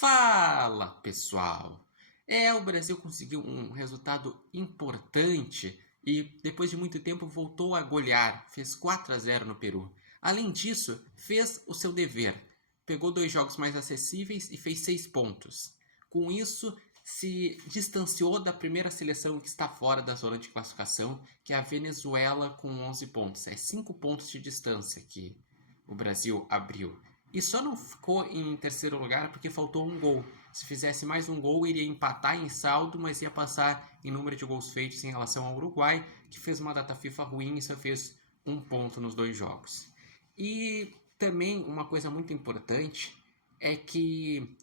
Fala, pessoal! O Brasil conseguiu um resultado importante e depois de muito tempo voltou a golear, fez 4-0 no Peru. Além disso, fez o seu dever, pegou dois jogos mais acessíveis e fez 6 pontos. Com isso, se distanciou da primeira seleção que está fora da zona de classificação, que é a Venezuela com 11 pontos. É 5 pontos de distância que o Brasil abriu. E só não ficou em terceiro lugar porque faltou um gol. Se fizesse mais um gol, iria empatar em saldo, mas ia passar em número de gols feitos em relação ao Uruguai, que fez uma data FIFA ruim e só fez um ponto nos 2 jogos. E também uma coisa muito importante é que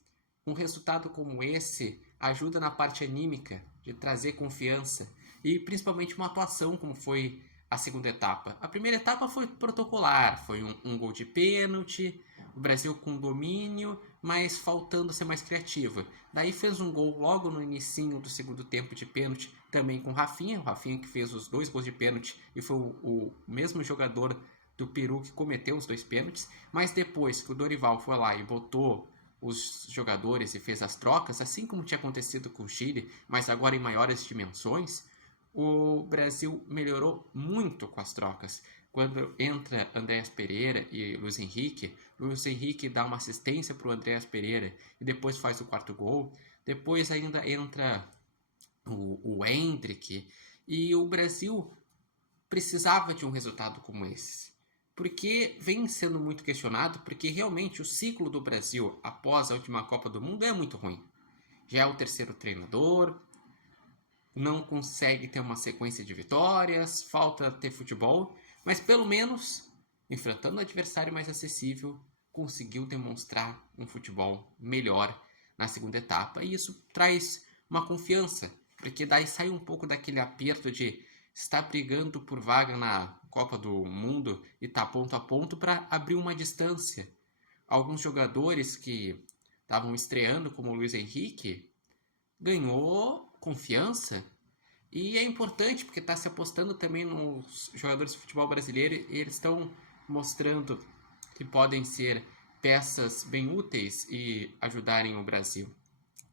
um resultado como esse ajuda na parte anímica de trazer confiança e principalmente uma atuação como foi a segunda etapa. A primeira etapa foi protocolar, foi um gol de pênalti, o Brasil com domínio, mas faltando ser mais criativo. Daí fez um gol logo no início do segundo tempo de pênalti, também com o Rafinha que fez os 2 gols de pênalti e foi o mesmo jogador do Peru que cometeu os 2 pênaltis, mas depois que o Dorival foi lá e botou os jogadores e fez as trocas, assim como tinha acontecido com o Chile, mas agora em maiores dimensões, o Brasil melhorou muito com as trocas. Quando entra Andréas Pereira e Luiz Henrique dá uma assistência para o Andréas Pereira e depois faz o 4º gol. Depois ainda entra o Endrick e o Brasil precisava de um resultado como esse. Porque vem sendo muito questionado, porque realmente o ciclo do Brasil após a última Copa do Mundo é muito ruim. Já é o 3º treinador, não consegue ter uma sequência de vitórias, falta ter futebol, mas pelo menos, enfrentando um adversário mais acessível, conseguiu demonstrar um futebol melhor na segunda etapa. E isso traz uma confiança, porque daí sai um pouco daquele aperto de estar brigando por vaga na Copa do Mundo e estar ponto a ponto para abrir uma distância. Alguns jogadores que estavam estreando, como o Luiz Henrique, ganhou confiança e é importante porque está se apostando também nos jogadores de futebol brasileiro e eles estão mostrando que podem ser peças bem úteis e ajudarem o Brasil.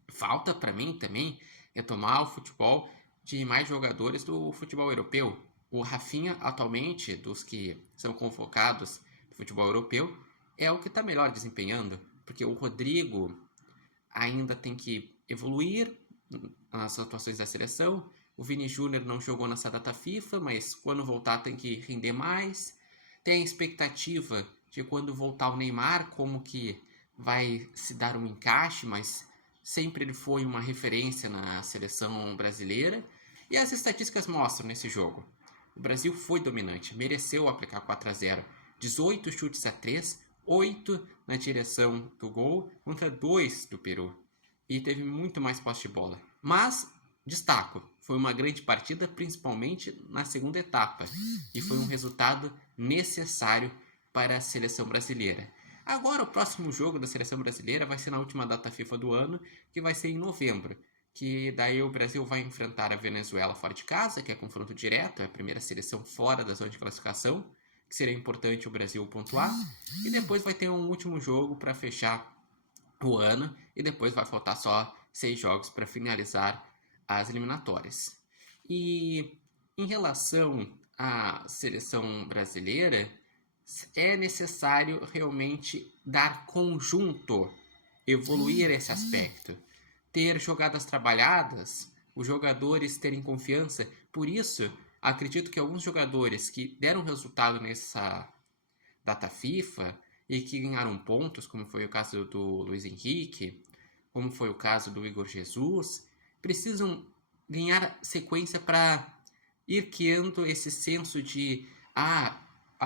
Falta para mim também retomar o futebol de mais jogadores do futebol europeu. O Rafinha, atualmente, dos que são convocados do futebol europeu, é o que está melhor desempenhando, porque o Rodrigo ainda tem que evoluir nas atuações da seleção. O Vini Júnior não jogou nessa data FIFA, mas quando voltar tem que render mais. Tem a expectativa de quando voltar o Neymar, como que vai se dar um encaixe, mas sempre ele foi uma referência na seleção brasileira. E as estatísticas mostram nesse jogo. O Brasil foi dominante, mereceu aplicar 4-0. 18 chutes a 3, 8 na direção do gol contra 2 do Peru. E teve muito mais posse de bola. Mas, destaco, foi uma grande partida, principalmente na segunda etapa. E foi um resultado necessário para a seleção brasileira. Agora o próximo jogo da seleção brasileira vai ser na última data FIFA do ano, que vai ser em novembro. Que daí o Brasil vai enfrentar a Venezuela fora de casa, que é confronto direto, é a primeira seleção fora da zona de classificação, que seria importante o Brasil pontuar. E depois vai ter um último jogo para fechar o ano e depois vai faltar só 6 jogos para finalizar as eliminatórias. E em relação à seleção brasileira, é necessário realmente dar conjunto, evoluir esse aspecto, ter jogadas trabalhadas, os jogadores terem confiança. Por isso, acredito que alguns jogadores que deram resultado nessa data FIFA e que ganharam pontos, como foi o caso do Luiz Henrique, como foi o caso do Igor Jesus, precisam ganhar sequência para ir criando esse senso de a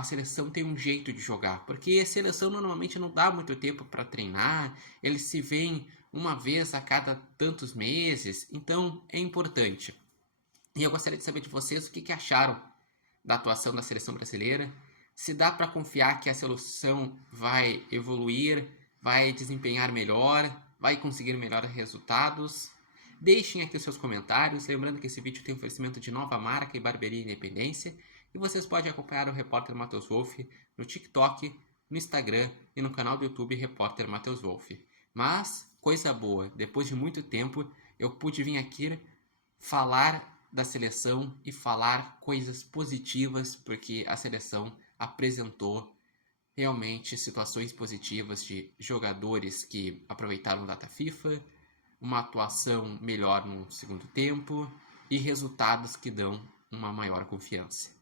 seleção tem um jeito de jogar, porque a seleção normalmente não dá muito tempo para treinar, eles se veem uma vez a cada tantos meses, então é importante. E eu gostaria de saber de vocês o que acharam da atuação da seleção brasileira, se dá para confiar que a seleção vai evoluir, vai desempenhar melhor, vai conseguir melhores resultados. Deixem aqui os seus comentários, lembrando que esse vídeo tem oferecimento de Nova Marca e Barbearia Independência, e vocês podem acompanhar o Repórter Matheus Wolff no TikTok, no Instagram e no canal do YouTube Repórter Matheus Wolff. Mas coisa boa. Depois de muito tempo, eu pude vir aqui falar da seleção e falar coisas positivas, porque a seleção apresentou realmente situações positivas de jogadores que aproveitaram data FIFA, uma atuação melhor no segundo tempo e resultados que dão uma maior confiança.